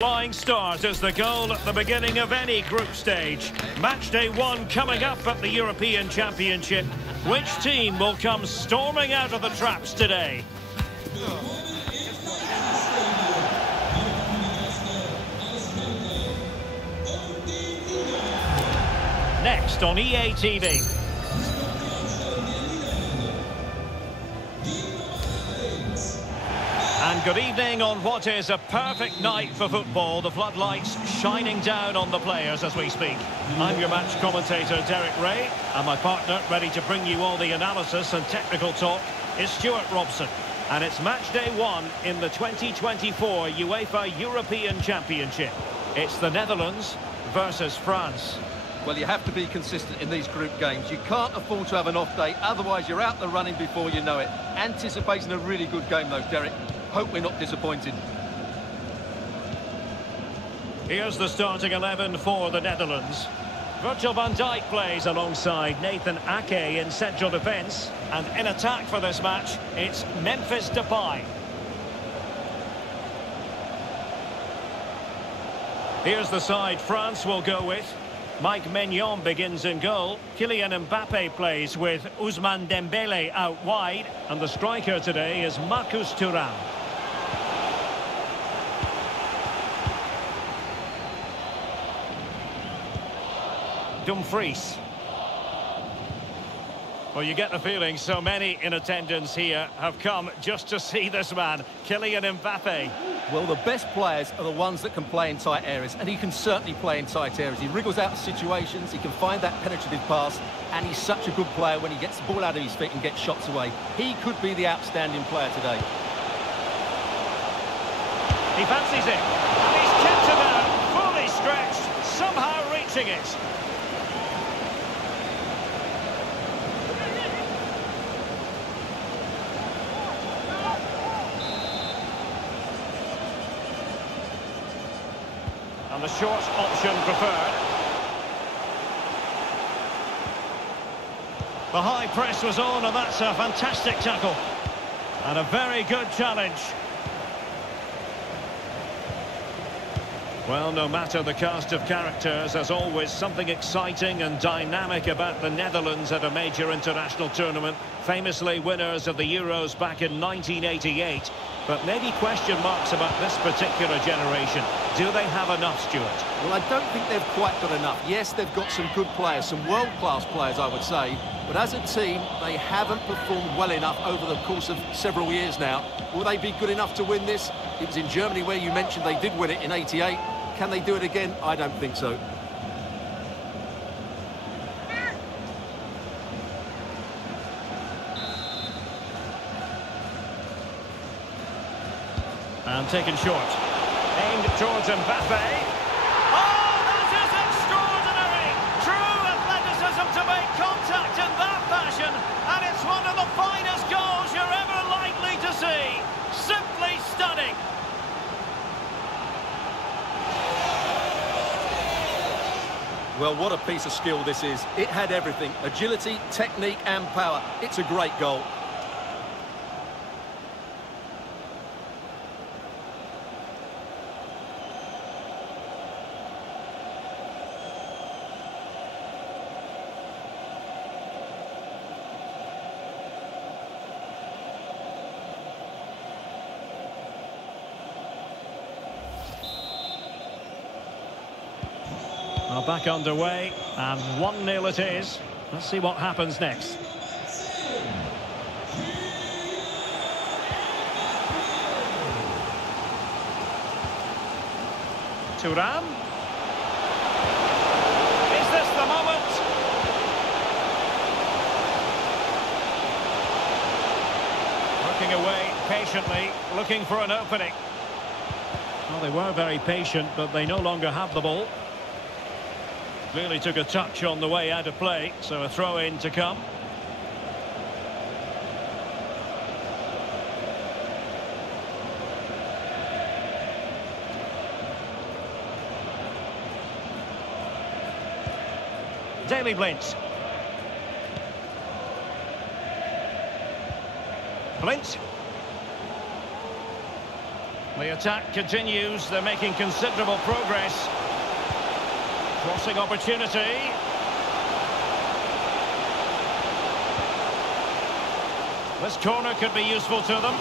Flying start is the goal at the beginning of any group stage. Match day one coming up at the European Championship. Which team will come storming out of the traps today? Next on EA TV. And good evening on what is a perfect night for football. The floodlights shining down on the players as we speak. I'm your match commentator, Derek Ray, and my partner, ready to bring you all the analysis and technical talk, is Stuart Robson. And it's match day one in the 2024 UEFA European Championship. It's the Netherlands versus France. Well, you have to be consistent in these group games. You can't afford to have an off day, otherwise you're out the running before you know it. Anticipating a really good game though, Derek. Hope we're not disappointed. Here's the starting 11 for the Netherlands. Virgil van Dijk plays alongside Nathan Ake in central defence. And in attack for this match, it's Memphis Depay. Here's the side France will go with. Mike Maignan begins in goal. Kylian Mbappe plays with Ousmane Dembele out wide. And the striker today is Marcus Thuram. Dumfries. Well, you get the feeling so many in attendance here have come just to see this man, Kylian Mbappe. Well, the best players are the ones that can play in tight areas, and he can certainly play in tight areas. He wriggles out of situations, he can find that penetrative pass, and he's such a good player when he gets the ball out of his feet and gets shots away. He could be the outstanding player today. He fancies it, and he's kept it out, fully stretched, somehow reaching it. And the short option preferred. The high press was on, and that's a fantastic tackle. And a very good challenge. Well, no matter the cast of characters, there's always something exciting and dynamic about the Netherlands at a major international tournament. Famously winners of the Euros back in 1988. But maybe question marks about this particular generation. Do they have enough, Stuart? Well, I don't think they've quite got enough. Yes, they've got some good players, some world-class players, I would say. But as a team, they haven't performed well enough over the course of several years now. Will they be good enough to win this? It was in Germany where you mentioned they did win it in '88. Can they do it again? I don't think so. And taken short. Aimed towards Mbappe. Oh, that is extraordinary! True athleticism to make contact in that fashion. And it's one of the finest goals you're ever likely to see. Simply stunning. Well, what a piece of skill this is. It had everything. Agility, technique and power. It's a great goal. Well, back underway, and 1-0 it is. Let's see what happens next. Thuram. Is this the moment? Working away patiently, looking for an opening. Well, they were very patient, but they no longer have the ball. Clearly took a touch on the way out of play, so a throw-in to come. Daley Blind. The attack continues. They're making considerable progress. Crossing opportunity. This corner could be useful to them.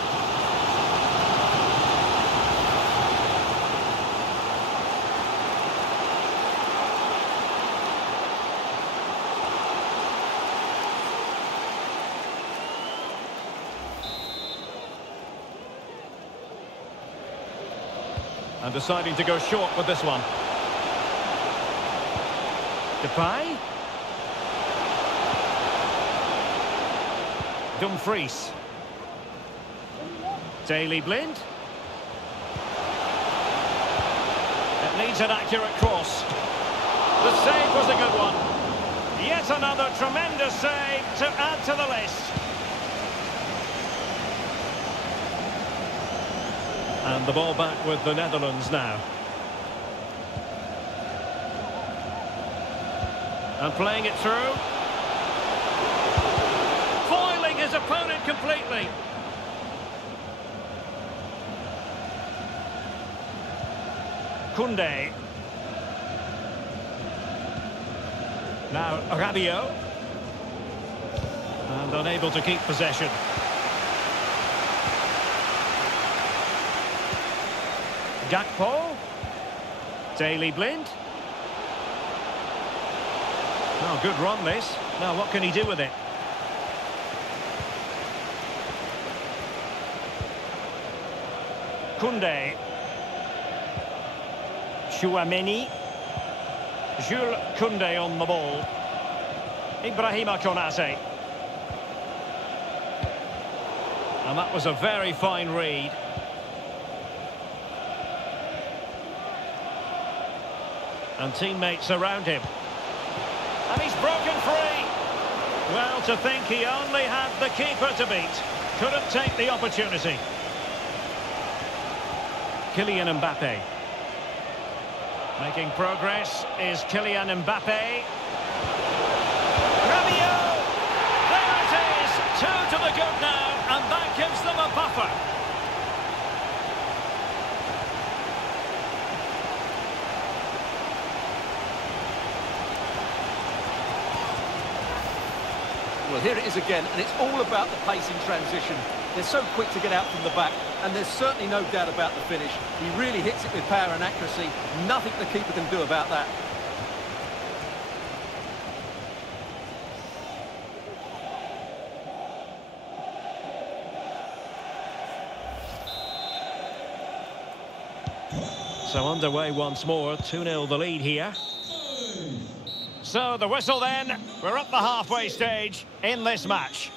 And deciding to go short with this one. Depay. Dumfries. Daley Blind. It needs an accurate cross. The save was a good one. Yet another tremendous save to add to the list. And the ball back with the Netherlands now. And playing it through. Foiling his opponent completely. Koundé. Now Rabiot. And unable to keep possession. Gakpo. Daley Blind. Oh, good run this. Now what can he do with it? Koundé. Chouameni. Jules Koundé on the ball. Ibrahima Konate. And that was a very fine read. And teammates around him. And he's broken free. Well, to think he only had the keeper to beat. Couldn't take the opportunity. Kylian Mbappe. Making progress is Kylian Mbappe. Rabiot! There it is! 2 to the good now, and that gives them a buffer. Well, here it is again, and it's all about the pace in transition. They're so quick to get out from the back, and there's certainly no doubt about the finish. He really hits it with power and accuracy. Nothing the keeper can do about that. So underway once more, 2-0 the lead here. So the whistle then, we're at the halfway stage in this match.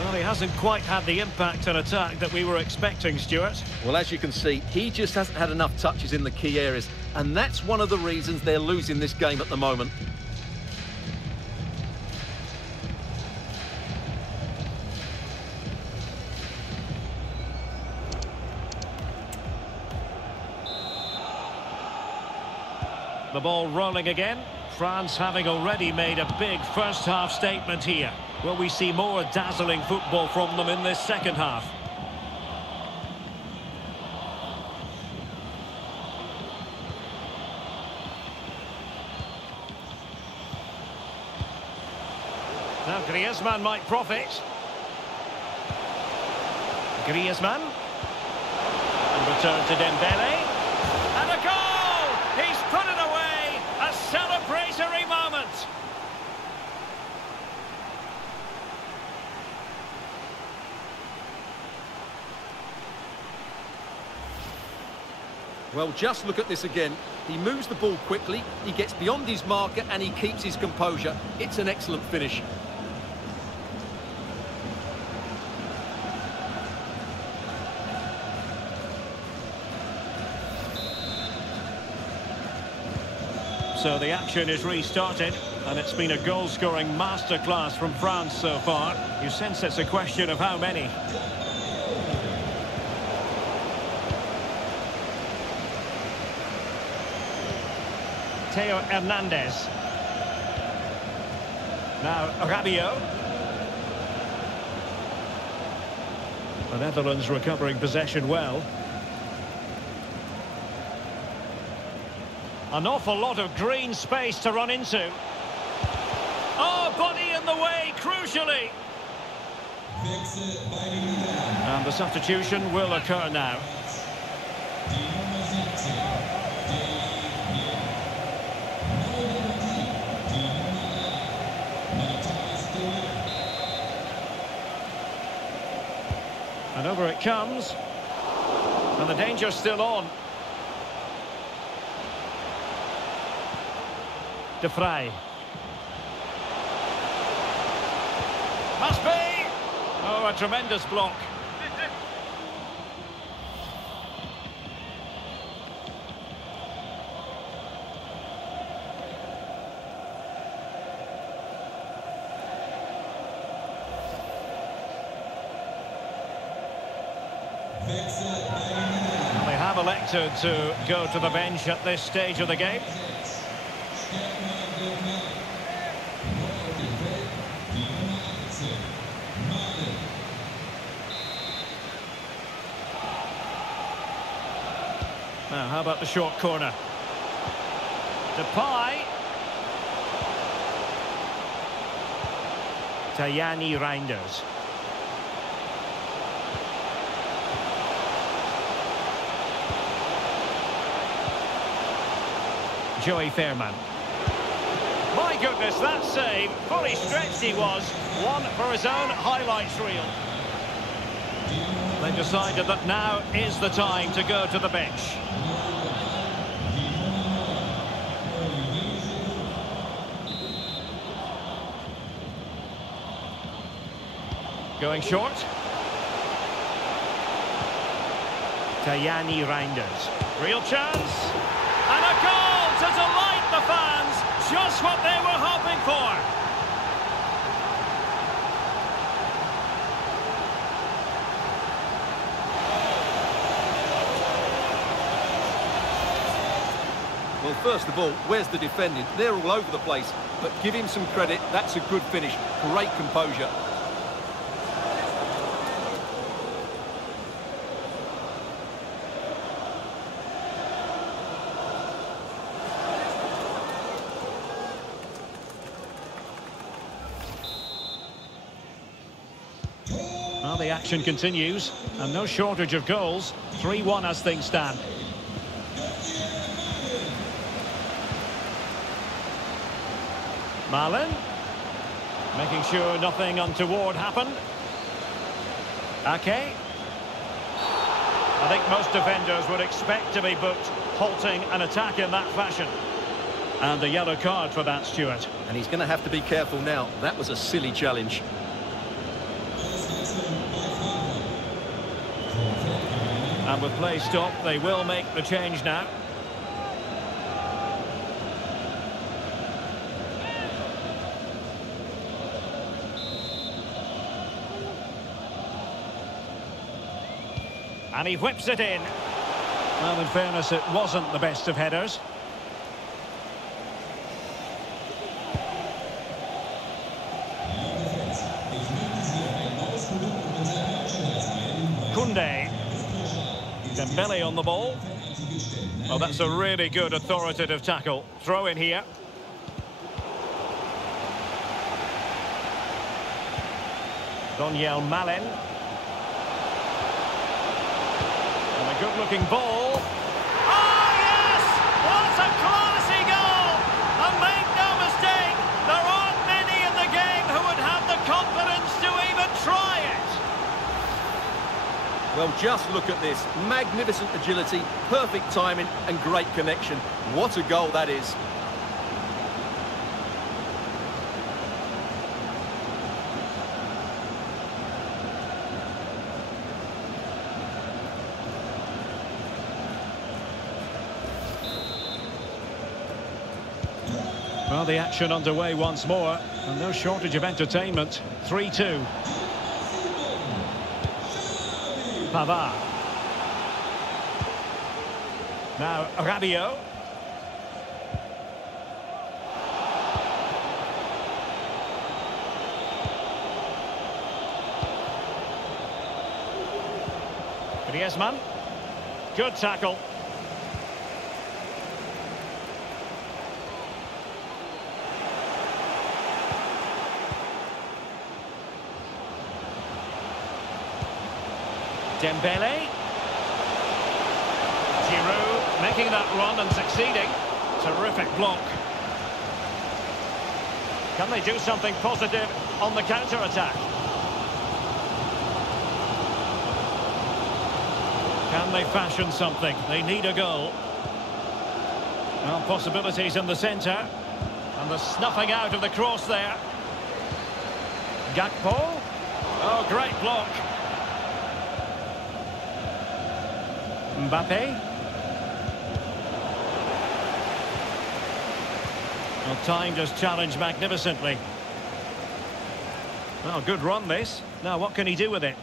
Well, he hasn't quite had the impact and attack that we were expecting, Stuart. Well, as you can see, he just hasn't had enough touches in the key areas, and that's one of the reasons they're losing this game at the moment. The ball rolling again. France having already made a big first-half statement here. Will we see more dazzling football from them in this second half? Now Griezmann might profit. Griezmann. And return to Dembele. And a goal! He's put it away! A celebratory moment! Well, just look at this again. He moves the ball quickly, he gets beyond his marker, and he keeps his composure. It's an excellent finish. So the action is restarted, and it's been a goal-scoring masterclass from France so far. You sense it's a question of how many. Theo Hernandez. Now Rabiot. The Netherlands recovering possession well. An awful lot of green space to run into. Oh, body in the way, crucially. And the substitution will occur now. And over it comes. And the danger's still on. De Vrij. Must be! Oh, a tremendous block. They have elected to go to the bench at this stage of the game. Now, how about the short corner? Depay. Tajani Reinders. Joey Fairman. My goodness, that save. Fully stretched he was. One for his own highlights reel. They decided that now is the time to go to the bench. Going short. Tajani Reinders. Real chance. And a goal to delight the fans. Just what they were hoping for. Well, first of all, where's the defending? They're all over the place. But give him some credit. That's a good finish. Great composure. Well, the action continues, and no shortage of goals. 3-1 as things stand. Malen, making sure nothing untoward happened. Ake. I think most defenders would expect to be booked, halting an attack in that fashion. And a yellow card for that, Stuart. And he's going to have to be careful now. That was a silly challenge. And with play stopped, they will make the change now. And he whips it in. Well, in fairness, it wasn't the best of headers. Koundé. Dembele on the ball. Well, that's a really good authoritative tackle. Throw in here. Donyell Malen. And a good-looking ball. Oh, yes! What a classy goal! And make no mistake, there aren't many in the game who would have the confidence to even try it. Well, just look at this. Magnificent agility, perfect timing, and great connection. What a goal that is. Well, the action underway once more, and no shortage of entertainment. 3-2. Pavard. Now Rabiot. Griezmann. Good tackle. Dembele. Giroud making that run and succeeding. Terrific block. Can they do something positive on the counter-attack? Can they fashion something? They need a goal. Well, possibilities in the centre. And the snuffing out of the cross there. Gakpo. Oh, great block. Mbappe. Well, timed his challenge magnificently. Well, good run this. Now, what can he do with it?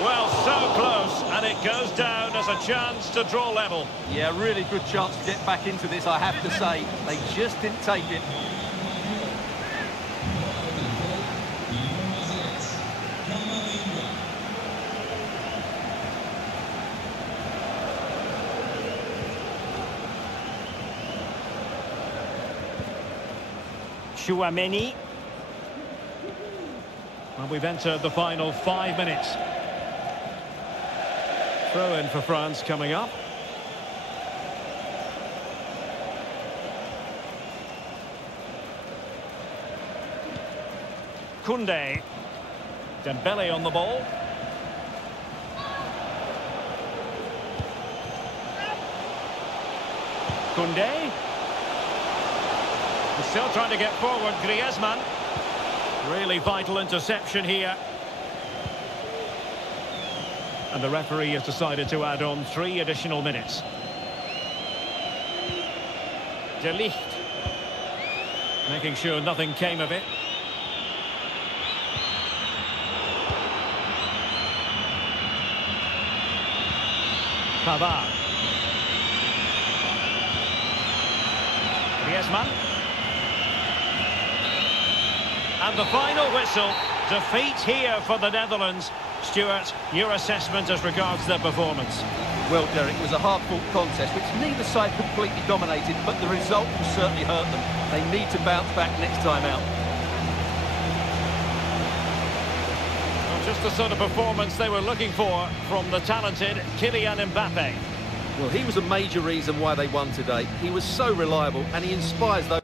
Well, so close, and it goes down as a chance to draw level. Yeah, really good chance to get back into this, I have to say. They just didn't take it. Chouameni. Well, we've entered the final 5 minutes. Throw in for France coming up. Koundé. Dembele on the ball. Koundé. He's still trying to get forward, Griezmann. Really vital interception here. And the referee has decided to add on 3 additional minutes. De Ligt. Making sure nothing came of it. Pavard. Griezmann. And the final whistle. Defeat here for the Netherlands. Stuart, your assessment as regards their performance? Well, Derek, it was a hard-fought contest, which neither side completely dominated, but the result will certainly hurt them. They need to bounce back next time out. Well, just the sort of performance they were looking for from the talented Kylian Mbappe. Well, he was a major reason why they won today. He was so reliable, and he inspires those